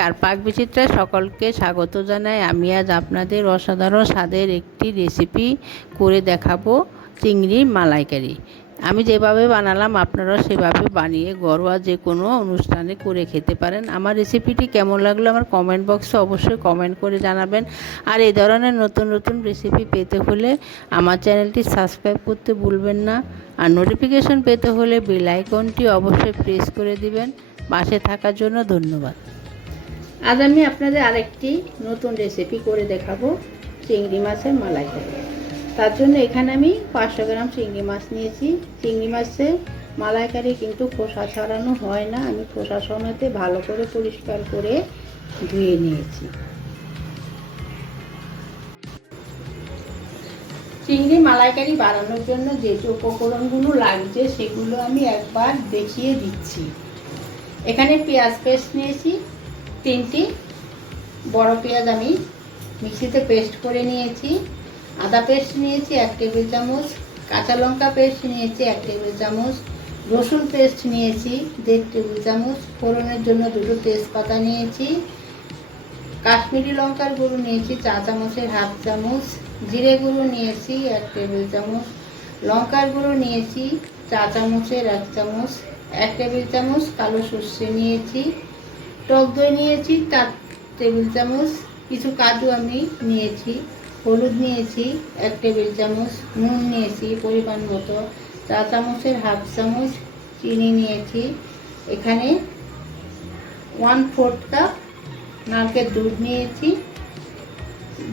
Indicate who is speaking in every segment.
Speaker 1: নমস্কার। পাক বিচিত্রায় সকলকে স্বাগত জানাই। আমি আজ আপনাদের অসাধারণ স্বাদের একটি রেসিপি করে দেখাবো চিংড়ির মালাইকারি। আমি যেভাবে বানালাম, আপনারা সেভাবে বানিয়ে ঘরোয়া যে কোনো অনুষ্ঠানে করে খেতে পারেন। আমার রেসিপিটি কেমন লাগল আমার কমেন্ট বক্সে অবশ্যই কমেন্ট করে জানাবেন। আর এই ধরনের নতুন নতুন রেসিপি পেতে হলে আমার চ্যানেলটি সাবস্ক্রাইব করতে ভুলবেন না। আর নোটিফিকেশন পেতে হলে বেল আইকনটি অবশ্যই প্রেস করে দিবেন। পাশে থাকার জন্য ধন্যবাদ। আজ আমি আপনাদের আরেকটি নতুন রেসিপি করে দেখাবো চিংড়ি মাছের মালাইকারি। তার জন্য এখানে আমি পাঁচশো গ্রাম চিংড়ি মাছ নিয়েছি। চিংড়ি মাছের মালাইকারি কিন্তু খোসা ছাড়ানো হয় না। আমি খোসা সমেতে ভালো করে পরিষ্কার করে ধুয়ে নিয়েছি। চিংড়ি মালাইকারি বানানোর জন্য যে যে উপকরণগুলো লাগছে সেগুলো আমি একবার দেখিয়ে দিচ্ছি। এখানে পেঁয়াজ পেস্ট নিয়েছি তিনটি। বড় পেঁয়াজ আমি মিক্সিতে পেস্ট করে নিয়েছি। আদা পেস্ট নিয়েছি এক টেবিল চামচ। কাঁচা লঙ্কা পেস্ট নিয়েছি এক টেবিল চামচ। রসুন পেস্ট নিয়েছি দেড় টেবিল চামচ। ফোড়নের জন্য দুটো তেজপাতা নিয়েছি। কাশ্মীরি লঙ্কার গুঁড়ো নিয়েছি চা চামচের হাফ চামচ। জিরে গুঁড়ো নিয়েছি এক টেবিল চামচ। লঙ্কার গুঁড়ো নিয়েছি চা চামচের এক চামচ। এক টেবিল চামচ কালো সর্ষে নিয়েছি। টক দই নিয়েছি চার টেবিল চামচ, কিছু কাজু আমি নিয়েছি, হলুদ নিয়েছি, এক টেবিল চামচ, নুন নিয়েছি পরিমাণ মতো, চা চামচের হাফ চামচ চিনি নিয়েছি, এখানে ওয়ান ফোর্থ কাপ নারকেল দুধ নিয়েছি,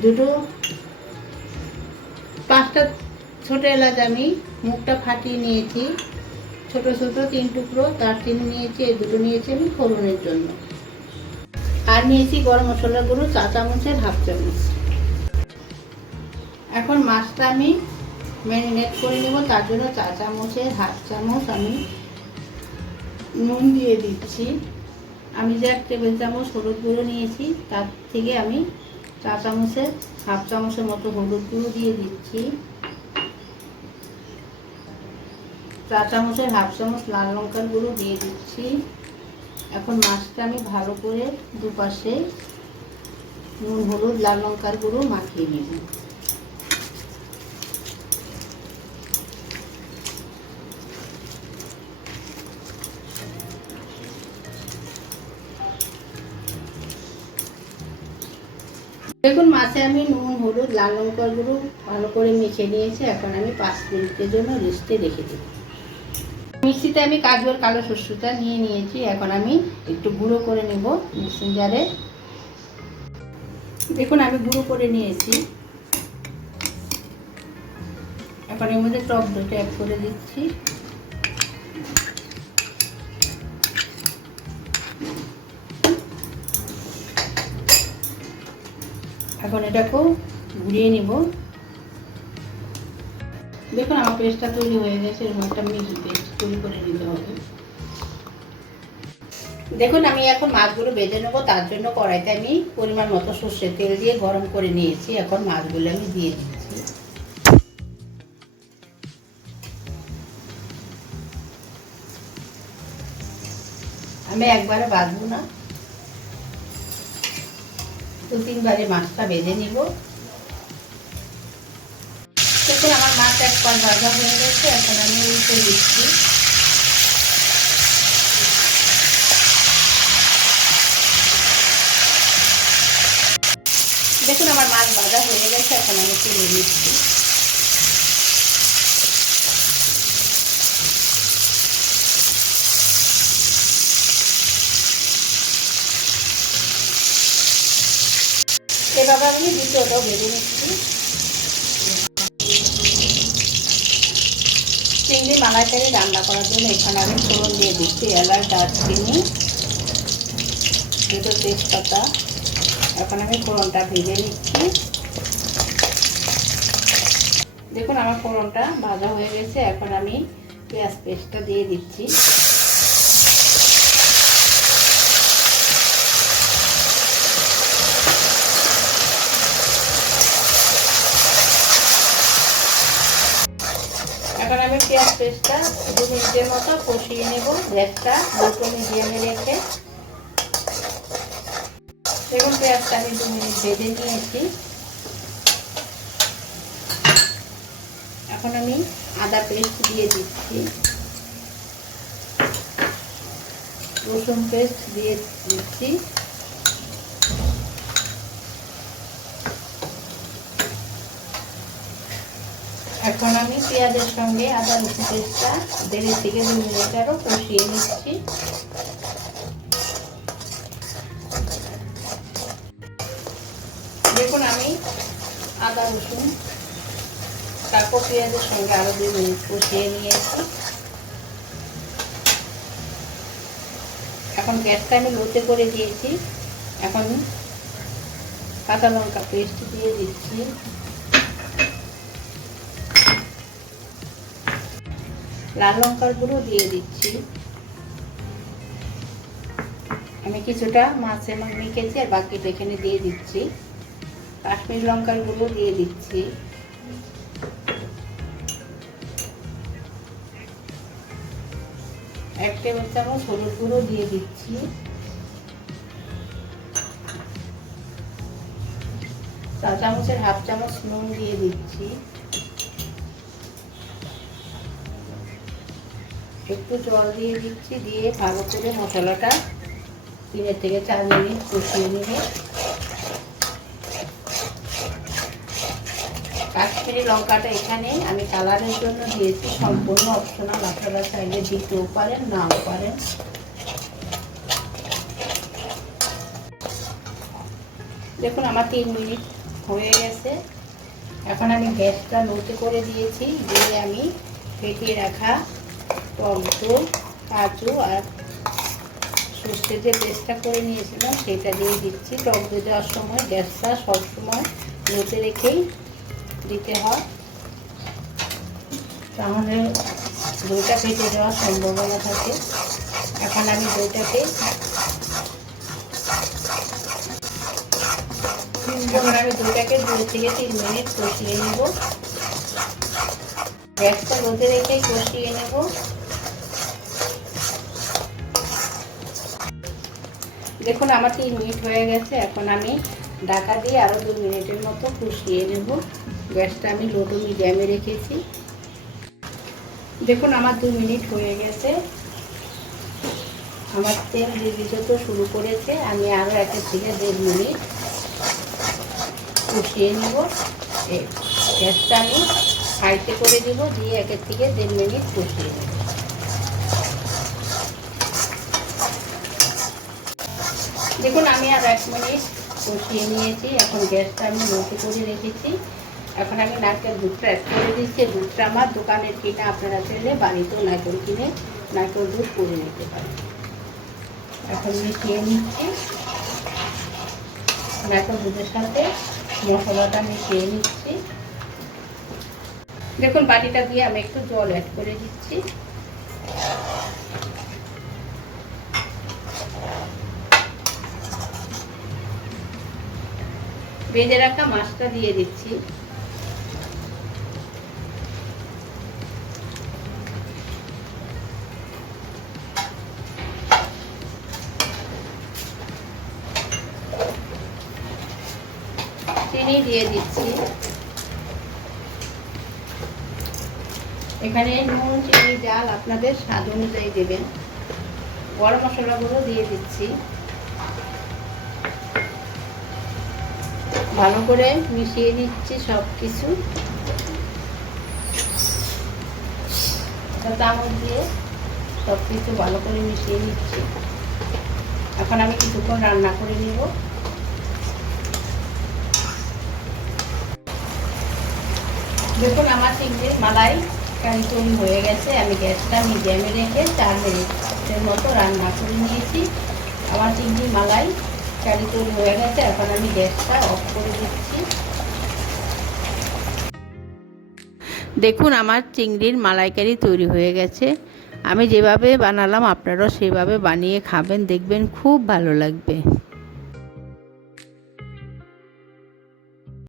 Speaker 1: দুটো পাঁচটা ছোটো এলাচ আমি মুখটা ফাটিয়ে নিয়েছি, ছোট ছোট তিন টুকরো তার চিনি নিয়েছি, এই দুটো নিয়েছি আমি ফোড়নের জন্য। আর নিয়েছি গরম মশলা গুঁড়ো, চা চামচের হাফ চামচ। এখন মাছটা আমি ম্যারিনেট করে নেব, তার জন্য চা চামচের হাফ চামচ আমি নুন দিয়ে দিচ্ছি। আমি যে এক টেবিল চামচ হলুদ গুঁড়ো নিয়েছি, তার থেকে আমি চা চামচের হাফ চামচের মতো হলুদ গুঁড়ো দিয়ে দিচ্ছি। চা চামচের হাফ চামচ লাল লঙ্কার গুঁড়ো দিয়ে দিচ্ছি। এখন মাছটা আমি ভালো করে দুপাশে নুন, হলুদ, লাল লঙ্কার গুঁড়ো মাখিয়ে নেব। দেখুন, মাছে আমি নুন, হলুদ, লাল লঙ্কার গুঁড়ো ভালো করে মেখে নিয়েছি। এখন আমি পাঁচ মিনিটের জন্য রেস্টে রেখে দেব। মিক্সিতে আমি কাজু আর কালো শস্যটা নিয়ে নিয়েছি। এখন আমি একটু গুঁড়ো করে নেব মিক্সিং জারে দেখুন, আমি গুঁড়ো করে নিয়েছি। এখন এর মধ্যে টক দইটা অ্যাড করে দিচ্ছি। এখন এটাকেও ঘুরিয়ে নিব। দেখুন, আমার পেস্টটা তৈরি হয়ে গেছে, এরকম একটা মিহি পেস্ট তৈরি করে নিতে হবে। দেখুন, আমি এখন মাছগুলো বেজে নেব, তার জন্য কড়াইতে আমি পরিমাণ মতো সর্ষের তেল দিয়ে গরম করে নিয়েছি। এখন মাছগুলো আমি দিয়ে দিচ্ছি। আমি একবারে বাঁধবো না। দু তিনবারে মাছটা বেজে নিব। একবার ভাজা হয়ে গেছে, এখন আমি উল্টে দিচ্ছি। দেখুন, আমার মাছ ভাজা হয়ে গেছে, এখন আমি তুলে দিচ্ছি এভাবে আমি দ্বিতীয়টাও ভেজে নিচ্ছি। চিংড়ি মালাইকারি রান্না করার জন্য এখানে আমি ফোড়ন দিয়ে দিচ্ছি, এলাচ, দারচিনি, দুটো তেজপাতা। এখন আমি ফোড়নটা ভেজে নিচ্ছি। দেখুন, আমার ফোড়নটা ভাজা হয়ে গেছে। এখন আমি পেঁয়াজ পেস্টটা দিয়ে দিচ্ছি এখন আমি পেঁয়াজ পেস্টটা দু মিনিটের মতো কষিয়ে নেব গ্যাসটা, দুটো মিডিয়ামে রেখে। দেখুন পেঁয়াজটা আমি দু মিনিট ভেজে নিয়েছি। এখন আমি আদা পেস্ট দিয়ে দিচ্ছি। রসুন পেস্ট দিয়ে দিচ্ছি। এখন আমি পেঁয়াজের সঙ্গে আদা রসুন পেস্টটা দেড় থেকে দু মিনিট আরও কষিয়ে নিচ্ছি। দেখুন, আমি আদা রসুন, তারপর পেঁয়াজের সঙ্গে আরও দুই মিনিট কষিয়ে নিয়েছি। এখন গ্যাসটা আমি লোতে করে দিয়েছি। এখন কাঁচা লঙ্কা পেস্ট দিয়ে দিচ্ছি। লাল লঙ্কার গুঁড়ো দিয়ে দিচ্ছি। আমি কিছুটা মাছে মেখেছি আর বাকিটা এখানে দিয়ে দিচ্ছি। কাশ্মীর লঙ্কার গুঁড়ো দিয়ে দিচ্ছি। এক টেবিল চামচ হলুদ গুঁড়ো দিয়ে দিচ্ছি। চা চামচের হাফ চামচ নুন দিয়ে দিচ্ছি। একটু জল দিয়ে দিচ্ছি, দিয়ে ভালো করে মশলাটা তিনের থেকে চার মিনিট কষিয়ে নেব। কাশ্মীরি লঙ্কাটা এখানে আমি কালারের জন্য দিয়েছি, সম্পূর্ণ অপশনাল আপনারা চাইলে দিতেও পারেন, নাও পারেন। দেখুন, আমার তিন মিনিট হয়ে গেছে। এখন আমি গ্যাসটা লোতে করে দিয়েছি, দিয়ে আমি ফেটিয়ে রাখা দই কাজু আর সর্ষে যে পেস্টটা করে নিয়েছিলাম, সেটা দিয়ে দিচ্ছি। টক দেওয়ার সময় গ্যাসটা সবসময় লোতে রেখেই দিতে হয়। তাহলে দইটা ফেটে যাওয়ার সম্ভাবনা থাকে। এখন আমি দইটাকে আমি দইটাকে দুই থেকে তিন মিনিট কষিয়ে নেব। গ্যাসটা লোতে রেখে কষিয়ে নেব। দেখুন, আমার তিন মিনিট হয়ে গেছে। এখন আমি ঢাকা দিয়ে আরও দু মিনিটের মতো কষিয়ে নেব। গ্যাসটা আমি লোটো মিডিয়ামে রেখেছি। দেখুন, আমার দু মিনিট হয়ে গেছে। আমার তেল তো শুরু করেছে। আমি আরও একের থেকে দেড় মিনিট কষিয়ে নেব। গ্যাসটা আমি হাইতে করে দিব, দিয়ে একের থেকে দেড় মিনিট কষিয়ে নেব। দেখুন, আমি আর এক মিনিট কষিয়ে নিয়েছি। এখন গ্যাসটা আমি লোতে করে রেখেছি। এখন আমি নারকেল দুধটা অ্যাড করে দিচ্ছি। দুধটা আমার দোকানের কিনে, আপনারা চাইলে বাড়িতেও নারকেল কিনে নারকেল দুধ করে নিতে পারেন। এখন মিশিয়ে নিচ্ছি। নারকেল দুধের সাথে মশলাটা মিশিয়ে নিচ্ছি। দেখুন, বাটিটা দিয়ে আমি একটু জল অ্যাড করে দিচ্ছি। ভেজে রাখা মাছটা দিয়ে দিচ্ছি। চিনি দিয়ে দিচ্ছি। এখানে নুন, চিনি, জাল আপনাদের স্বাদ অনুযায়ী দেবেন। গরম মশলাগুলো দিয়ে দিচ্ছি। ভালো করে মিশিয়ে নিচ্ছি সব কিছু দিয়ে সব কিছু ভালো করে মিশিয়ে নিচ্ছি। এখন আমি কিছুক্ষণ রান্না করে নিব। দেখুন, আমার চিংড়ির মালাই কারি তৈরি হয়ে গেছে। আমি গ্যাসটা মিডিয়ামে রেখে চার মিনিটের মতো রান্না করে নিয়েছি। আমার চিংড়ি মালাই দেখুন, আমার চিংড়ির মালাইকারি তৈরি হয়ে গেছে। আমি যেভাবে বানালাম, আপনারাও সেভাবে বানিয়ে খাবেন, দেখবেন খুব ভালো লাগবে।